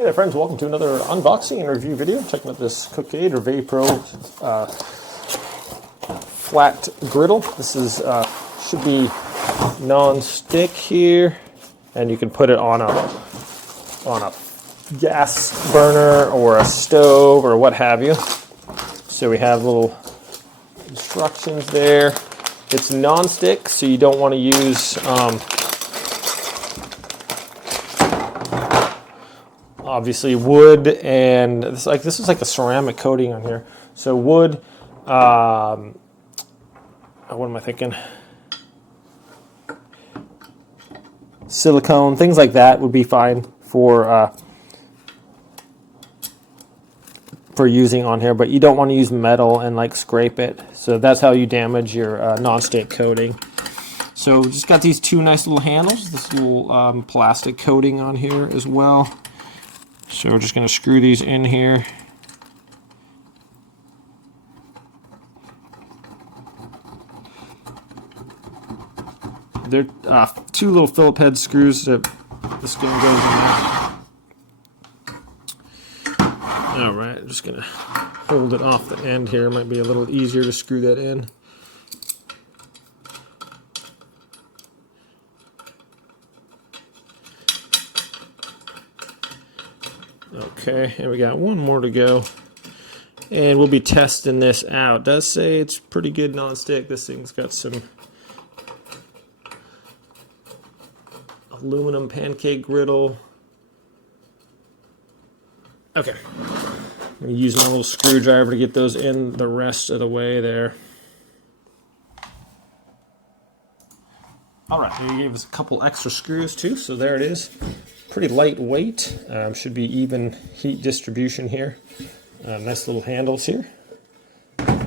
Hey there friends, welcome to another unboxing and review video. Checking out this Cookaid or Vayepro flat griddle. This is should be non-stick here, and you can put it on a gas burner or a stove or what have you. So we have little instructions there. It's non-stick, so you don't want to use obviously wood, and this is like a ceramic coating on here. So wood, what am I thinking? Silicone, things like that would be fine for using on here, but you don't want to use metal and like scrape it. So that's how you damage your non-stick coating. So just got these two nice little handles, this little plastic coating on here as well. So we're just going to screw these in here. They're two little Phillip head screws that this gun goes in there. Alright, I'm just going to hold it off the end here. It might be a little easier to screw that in. Okay, and we got one more to go, and we'll be testing this out. It does say it's pretty good non-stick. This thing's got some aluminum pancake griddle. Okay, I'm going to use my little screwdriver to get those in the rest of the way there. Alright, he gave us a couple extra screws too, so there it is. Pretty lightweight, should be even heat distribution here. Nice little handles here.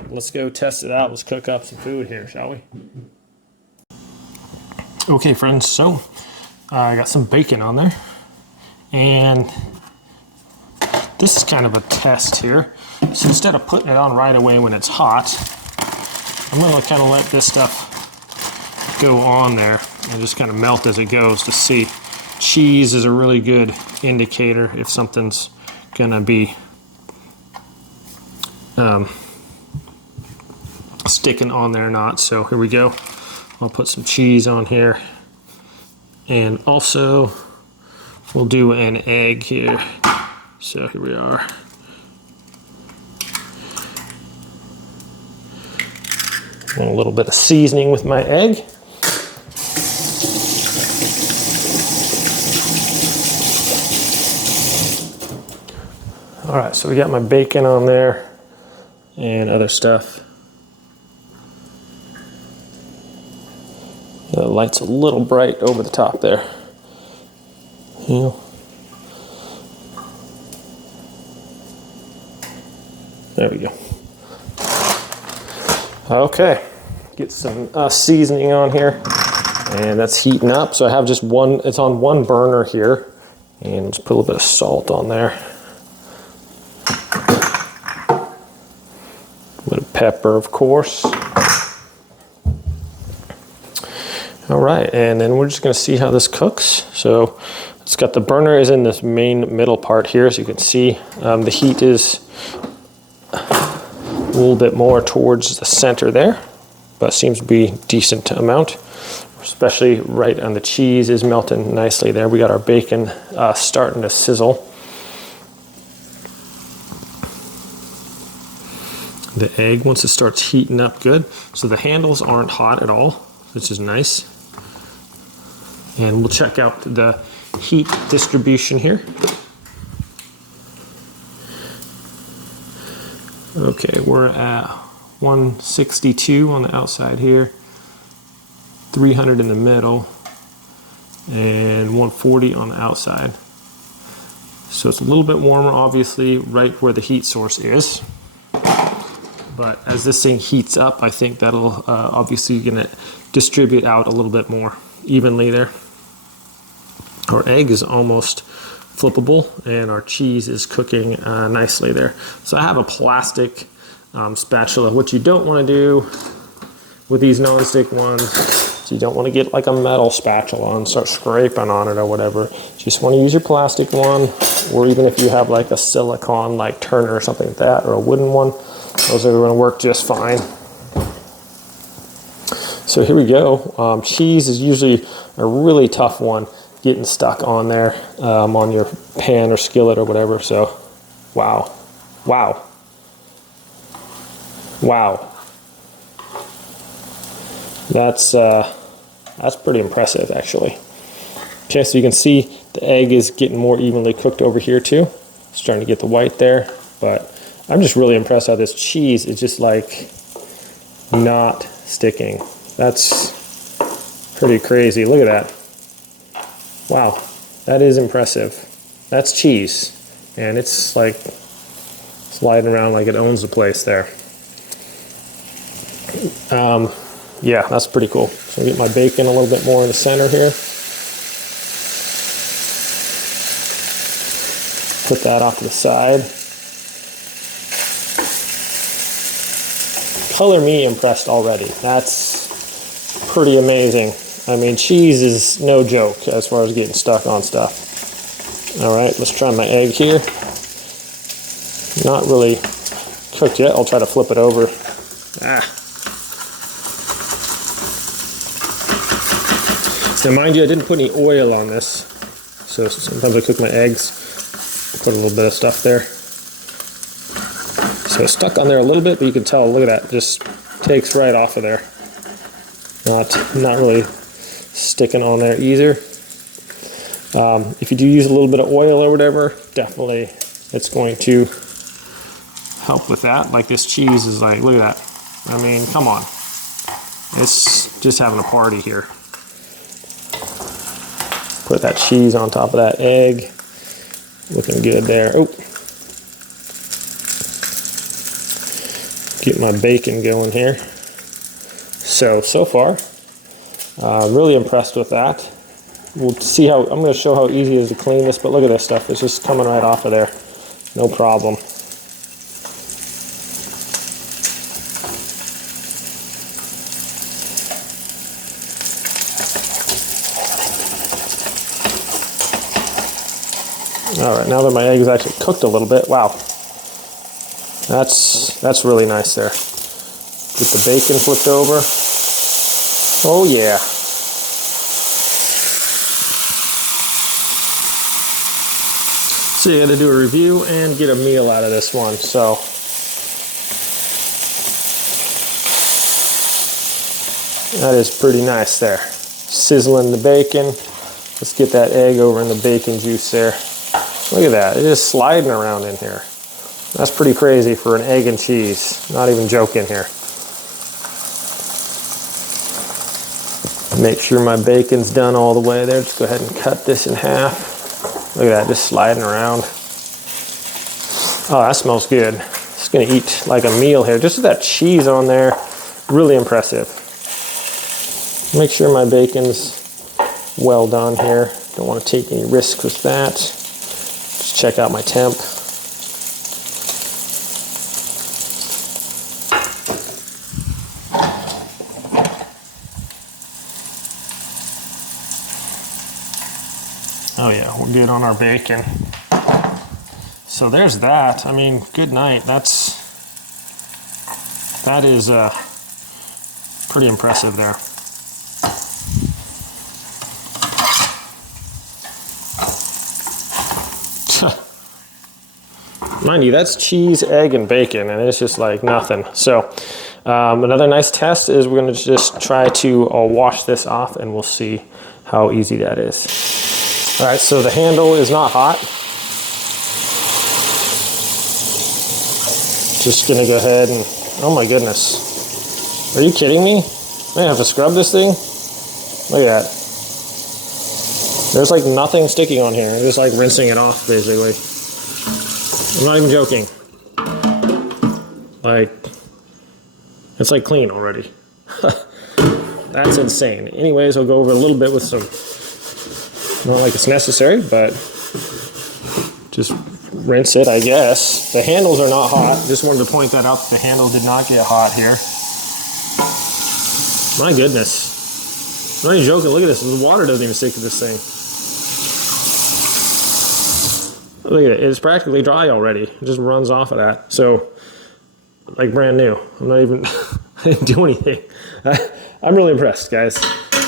Let's go test it out. Let's cook up some food here, shall we? Okay friends, so I got some bacon on there, and this is kind of a test here. So instead of putting it on right away when it's hot, I'm going to kind of let this stuff go on there and just kind of melt as it goes to see. Cheese is a really good indicator if something's gonna be sticking on there or not. So here we go. I'll put some cheese on here, and also we'll do an egg here. So here we are. And a little bit of seasoning with my egg. Alright, so we got my bacon on there and other stuff. The light's a little bright over the top there. Yeah. There we go. Okay, get some seasoning on here, and that's heating up. So I have just one, it's on one burner here, and just put a little bit of salt on there. Pepper, of course. All right, and then we're just going to see how this cooks. So it's got the burner is in this main middle part here, as you can see. The heat is a little bit more towards the center there, but seems to be a decent amount, especially right on the cheese is melting nicely there. We got our bacon starting to sizzle. The egg, once it starts heating up good, so the handles aren't hot at all, which is nice. And we'll check out the heat distribution here. Okay, we're at 162 on the outside here, 300 in the middle, and 140 on the outside. So it's a little bit warmer, obviously, right where the heat source is. But as this thing heats up, I think that'll obviously gonna distribute out a little bit more evenly there. Our egg is almost flippable, and our cheese is cooking nicely there. So I have a plastic spatula. What you don't want to do with these non-stick ones is So you don't want to get like a metal spatula and start scraping on it or whatever. You just want to use your plastic one, or even if you have like a silicone like turner or something like that, or a wooden one, those are going to work just fine. So here we go. Cheese is usually a really tough one getting stuck on there, on your pan or skillet or whatever. So, wow, wow, wow. That's pretty impressive, actually. Okay, so you can see the egg is getting more evenly cooked over here too. Starting to get the white there, but I'm just really impressed how this cheese is just like not sticking. That's pretty crazy. Look at that. Wow, that is impressive. That's cheese, and it's like sliding around like it owns the place there. Yeah, that's pretty cool. So I'll get my bacon a little bit more in the center here. Put that off to the side. Color me impressed already. That's pretty amazing. I mean, cheese is no joke as far as getting stuck on stuff. All right, let's try my egg here. Not really cooked yet. I'll try to flip it over. Now, mind you, I didn't put any oil on this, so sometimes I cook my eggs, put a little bit of stuff there. So it's stuck on there a little bit, but you can tell, look at that, just takes right off of there. Not really sticking on there either. If you do use a little bit of oil or whatever, definitely it's going to help with that. Like this cheese is like, look at that. I mean, come on. It's just having a party here. Put that cheese on top of that egg. Looking good there. Oh. Get my bacon going here. So far, really impressed with that. We'll see how, I'm going to show how easy it is to clean this, but look at this stuff. It's just coming right off of there. No problem. All right, now that my egg is actually cooked a little bit, wow, that's really nice there. Get the bacon flipped over. Oh yeah. So you got to do a review and get a meal out of this one. So that is pretty nice there. Sizzling the bacon. Let's get that egg over in the bacon juice there. Look at that, it's just sliding around in here. That's pretty crazy for an egg and cheese. Not even joking here. Make sure my bacon's done all the way there. Just go ahead and cut this in half. Look at that, just sliding around. Oh, that smells good. Just gonna eat like a meal here. Just with that cheese on there, really impressive. Make sure my bacon's well done here. Don't want to take any risks with that. Just check out my temp. Oh yeah, we're good on our bacon. So there's that. I mean, good night. That is pretty impressive there. Mind you, that's cheese, egg, and bacon, and it's just like nothing. So another nice test is we're going to just try to wash this off, and we'll see how easy that is. All right, so the handle is not hot. Just gonna go ahead and, oh my goodness. Are you kidding me? I'm gonna have to scrub this thing? Look at that. There's like nothing sticking on here. I'm just like rinsing it off basically. I'm not even joking. Like, it's like clean already. That's insane. Anyways, I'll go over a little bit with some, not like it's necessary, but just rinse it, I guess. The handles are not hot. Just wanted to point that out, that the handle did not get hot here. My goodness. I'm not even joking. Look at this. The water doesn't even stick to this thing. Look at it. It's practically dry already. It just runs off of that. So, like brand new. I'm not even, I didn't do anything. I'm really impressed, guys.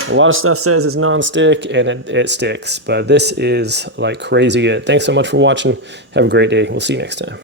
A lot of stuff says it's non-stick and it sticks, but this is like crazy good. Thanks so much for watching. Have a great day. We'll see you next time.